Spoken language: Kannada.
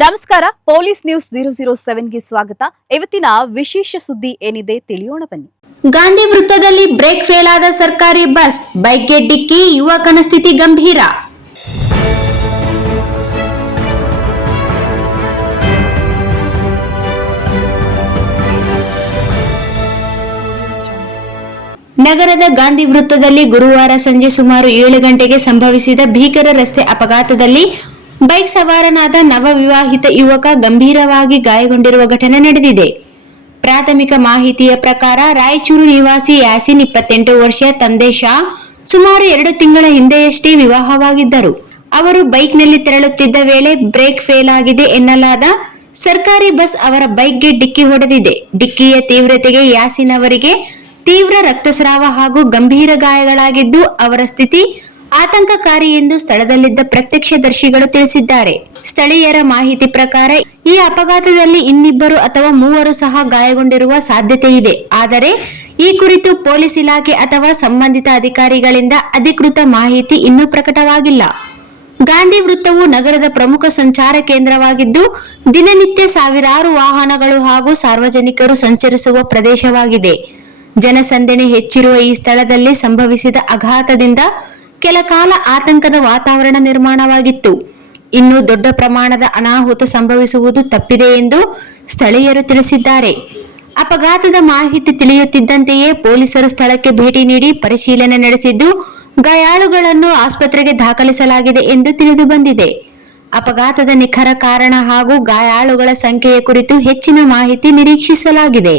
ನಮಸ್ಕಾರ, ಪೊಲೀಸ್ ನ್ಯೂಸ್ 007ಗೆ ಸ್ವಾಗತ. ಇವತ್ತಿನ ವಿಶೇಷ ಸುದ್ದಿ ಏನಿದೆ ತಿಳಿಯೋಣ ಬನ್ನಿ. ಗಾಂಧಿ ವೃತ್ತದಲ್ಲಿ ಬ್ರೇಕ್ ಫೇಲ್ ಆದ ಸರ್ಕಾರಿ ಬಸ್, ಬೈಕ್ಗೆ ಡಿಕ್ಕಿ, ಯುವಕನ ಸ್ಥಿತಿ ಗಂಭೀರ. ನಗರದ ಗಾಂಧಿ ವೃತ್ತದಲ್ಲಿ ಗುರುವಾರ ಸಂಜೆ ಸುಮಾರು 7 ಗಂಟೆಗೆ ಸಂಭವಿಸಿದ ಭೀಕರ ರಸ್ತೆ ಅಪಘಾತದಲ್ಲಿ ಬೈಕ್ ಸವಾರನಾದ ನವವಿವಾಹಿತ ಯುವಕ ಗಂಭೀರವಾಗಿ ಗಾಯಗೊಂಡಿರುವ ಘಟನೆ ನಡೆದಿದೆ. ಪ್ರಾಥಮಿಕ ಮಾಹಿತಿಯ ಪ್ರಕಾರ ರಾಯಚೂರು ನಿವಾಸಿ ಯಾಸಿನ್ 28 ವರ್ಷ ತಂದೆ ಶಾ ಸುಮಾರು 2 ತಿಂಗಳ ಹಿಂದೆಯಷ್ಟೇ ವಿವಾಹವಾಗಿದ್ದರು. ಅವರು ಬೈಕ್ನಲ್ಲಿ ತೆರಳುತ್ತಿದ್ದ ವೇಳೆ ಬ್ರೇಕ್ ಫೇಲ್ ಆಗಿದೆ ಎನ್ನಲಾದ ಸರ್ಕಾರಿ ಬಸ್ ಅವರ ಬೈಕ್ಗೆ ಡಿಕ್ಕಿ ಹೊಡೆದಿದೆ. ಡಿಕ್ಕಿಯ ತೀವ್ರತೆಗೆ ಯಾಸಿನ್ ಅವರಿಗೆ ತೀವ್ರ ರಕ್ತಸ್ರಾವ ಹಾಗೂ ಗಂಭೀರ ಗಾಯಗಳಾಗಿದ್ದು ಅವರ ಸ್ಥಿತಿ ಆತಂಕಕಾರಿ ಎಂದು ಸ್ಥಳದಲ್ಲಿದ್ದ ಪ್ರತ್ಯಕ್ಷದರ್ಶಿಗಳು ತಿಳಿಸಿದ್ದಾರೆ. ಸ್ಥಳೀಯರ ಮಾಹಿತಿ ಪ್ರಕಾರ ಈ ಅಪಘಾತದಲ್ಲಿ ಇನ್ನಿಬ್ಬರು ಅಥವಾ 3 ಸಹ ಗಾಯಗೊಂಡಿರುವ ಸಾಧ್ಯತೆ ಇದೆ. ಆದರೆ ಈ ಕುರಿತು ಪೊಲೀಸ್ ಇಲಾಖೆ ಅಥವಾ ಸಂಬಂಧಿತ ಅಧಿಕಾರಿಗಳಿಂದ ಅಧಿಕೃತ ಮಾಹಿತಿ ಇನ್ನೂ ಪ್ರಕಟವಾಗಿಲ್ಲ. ಗಾಂಧಿ ವೃತ್ತವು ನಗರದ ಪ್ರಮುಖ ಸಂಚಾರ ಕೇಂದ್ರವಾಗಿದ್ದು ದಿನನಿತ್ಯ ಸಾವಿರಾರು ವಾಹನಗಳು ಹಾಗೂ ಸಾರ್ವಜನಿಕರು ಸಂಚರಿಸುವ ಪ್ರದೇಶವಾಗಿದೆ. ಜನಸಂದಣಿ ಹೆಚ್ಚಿರುವ ಈ ಸ್ಥಳದಲ್ಲಿ ಸಂಭವಿಸಿದ ಅಘಾತದಿಂದ ಕೆಲ ಕಾಲ ಆತಂಕದ ವಾತಾವರಣ ನಿರ್ಮಾಣವಾಗಿತ್ತು. ಇನ್ನು ದೊಡ್ಡ ಪ್ರಮಾಣದ ಅನಾಹುತ ಸಂಭವಿಸುವುದು ತಪ್ಪಿದೆ ಎಂದು ಸ್ಥಳೀಯರು ತಿಳಿಸಿದ್ದಾರೆ. ಅಪಘಾತದ ಮಾಹಿತಿ ತಿಳಿಯುತ್ತಿದ್ದಂತೆಯೇ ಪೊಲೀಸರು ಸ್ಥಳಕ್ಕೆ ಭೇಟಿ ನೀಡಿ ಪರಿಶೀಲನೆ ನಡೆಸಿದ್ದು ಗಾಯಾಳುಗಳನ್ನು ಆಸ್ಪತ್ರೆಗೆ ದಾಖಲಿಸಲಾಗಿದೆ ಎಂದು ತಿಳಿದು ಬಂದಿದೆ. ಅಪಘಾತದ ನಿಖರ ಕಾರಣ ಹಾಗೂ ಗಾಯಾಳುಗಳ ಸಂಖ್ಯೆಯ ಕುರಿತು ಹೆಚ್ಚಿನ ಮಾಹಿತಿ ನಿರೀಕ್ಷಿಸಲಾಗಿದೆ.